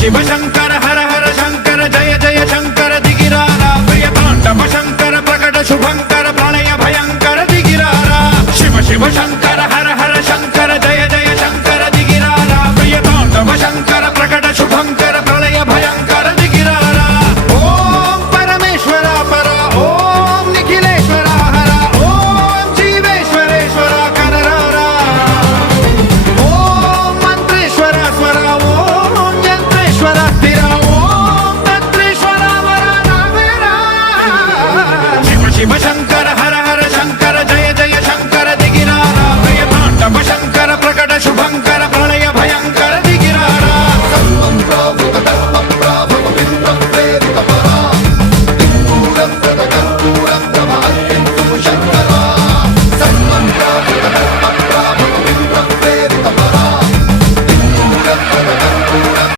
शिव शंकर हर हर शंकर जय जय शंकर दिगिरारा प्रिय तांडव शंकर प्रकट शुभंकर प्रणय भयंकर दिगिरारा शिव शिव शंकर